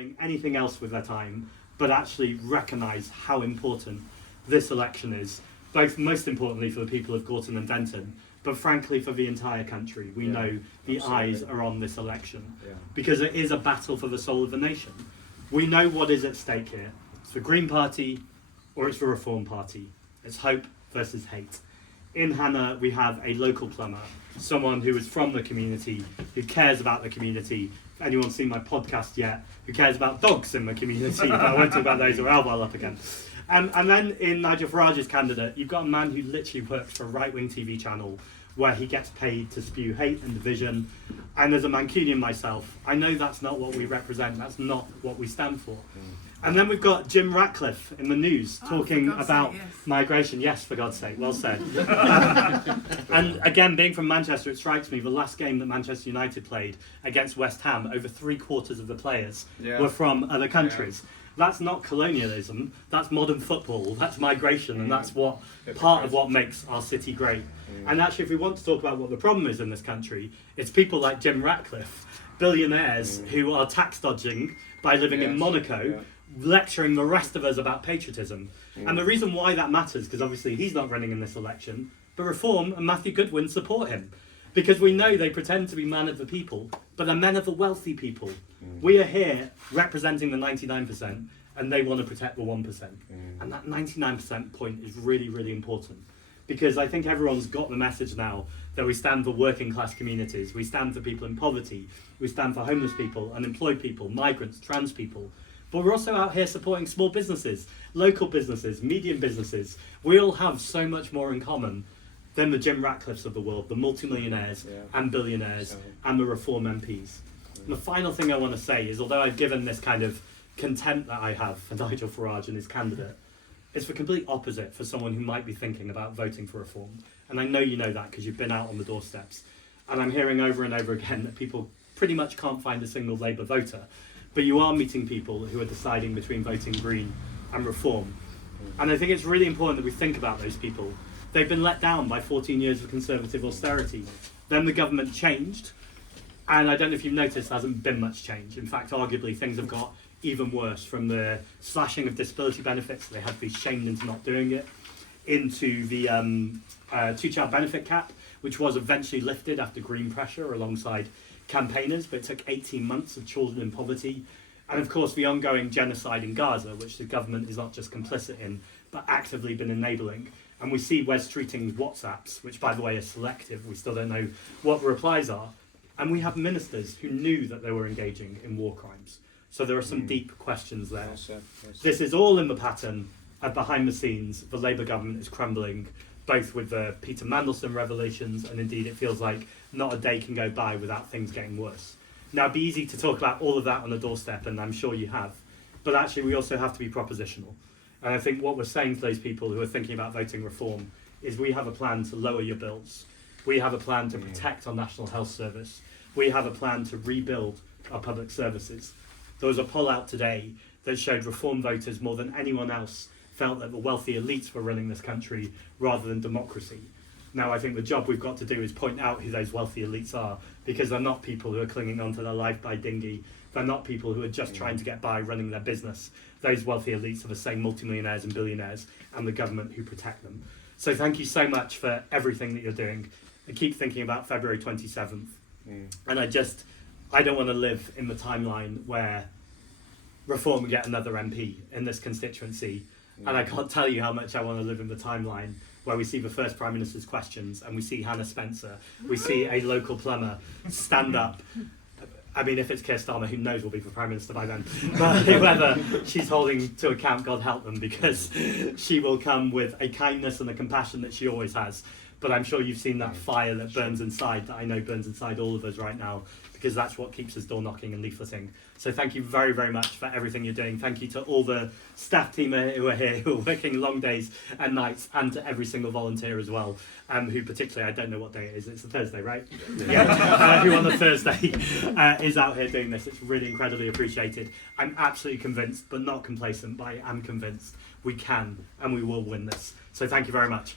doing anything else with their time, but actually recognise how important this election is, both most importantly for the people of Gorton and Denton, but frankly for the entire country. We know the eyes are on this election because it is a battle for the soul of the nation. We know what is at stake here. It's the Green Party or it's the Reform Party. It's hope versus hate. In Hannah, we have a local plumber, someone who is from the community, who cares about the community. If anyone's seen my podcast yet, who cares about dogs in the community, but I won't talk about those or I'll up again. And then in Nigel Farage's candidate, you've got a man who literally works for a right-wing TV channel where he gets paid to spew hate and division. And as a Mancunian myself, I know that's not what we represent, that's not what we stand for. And then we've got Jim Ratcliffe in the news talking about migration. Yes, for God's sake, well said. And again, being from Manchester, it strikes me the last game that Manchester United played against West Ham, over 3/4 of the players were from other countries. That's not colonialism, that's modern football, that's migration, and that's what part of what makes our city great. And actually, if we want to talk about what the problem is in this country, it's people like Jim Ratcliffe, billionaires who are tax dodging by living in Monaco, lecturing the rest of us about patriotism. And the reason why that matters, because obviously he's not running in this election, but Reform and Matthew Goodwin support him. Because we know they pretend to be men of the people, but they're men of the wealthy people. We are here representing the 99%, and they want to protect the 1%. And that 99% point is really, really important. Because I think everyone's got the message now that we stand for working class communities, we stand for people in poverty, we stand for homeless people, unemployed people, migrants, trans people. But we're also out here supporting small businesses, local businesses, medium businesses. We all have so much more in common than the Jim Ratcliffes of the world, the multimillionaires and billionaires and the Reform MPs. And the final thing I want to say is, although I've given this kind of contempt that I have for Nigel Farage and his candidate, it's the complete opposite for someone who might be thinking about voting for Reform. And I know you know that because you've been out on the doorsteps. And I'm hearing over and over again that people pretty much can't find a single Labour voter. But you are meeting people who are deciding between voting Green and Reform. And I think it's really important that we think about those people. They've been let down by 14 years of Conservative austerity. Then the government changed, and I don't know if you've noticed, there hasn't been much change. In fact, arguably, things have got even worse, from the slashing of disability benefits, they had to be shamed into not doing it, into the two-child benefit cap, which was eventually lifted after Green pressure alongside campaigners, but it took 18 months of children in poverty. And of course, the ongoing genocide in Gaza, which the government is not just complicit in, but actively been enabling. And we see Wes Streeting's WhatsApps, which by the way are selective, we still don't know what the replies are. And we have ministers who knew that they were engaging in war crimes. So there are some deep questions there. This is all in the pattern of behind the scenes. The Labour government is crumbling, both with the Peter Mandelson revelations, and indeed it feels like not a day can go by without things getting worse. Now, it'd be easy to talk about all of that on the doorstep, and I'm sure you have, but actually we also have to be propositional. And I think what we're saying to those people who are thinking about voting Reform is we have a plan to lower your bills. We have a plan to protect our National Health Service. We have a plan to rebuild our public services. There was a poll out today that showed Reform voters more than anyone else felt that the wealthy elites were running this country rather than democracy. Now, I think the job we've got to do is point out who those wealthy elites are, because they're not people who are clinging onto their life by dinghy. They're not people who are just trying to get by running their business. Those wealthy elites are the same multimillionaires and billionaires and the government who protect them. So thank you so much for everything that you're doing. And keep thinking about February 27th. And I don't want to live in the timeline where Reform get another MP in this constituency. And I can't tell you how much I want to live in the timeline where we see the first Prime Minister's questions and we see Hannah Spencer, we see a local plumber stand up. I mean, if it's Keir Starmer, who knows will be the Prime Minister by then. But whoever she's holding to account, God help them, because she will come with a kindness and a compassion that she always has. But I'm sure you've seen that fire that burns inside, that I know burns inside all of us right now, because that's what keeps us door knocking and leafleting. So thank you very, very much for everything you're doing. Thank you to all the staff team who are here, who are working long days and nights, and to every single volunteer as well, who particularly, I don't know what day it is, it's a Thursday, right? Yeah, who on a Thursday is out here doing this. It's really incredibly appreciated. I'm absolutely convinced, but not complacent, but I am convinced we can and we will win this. So thank you very much.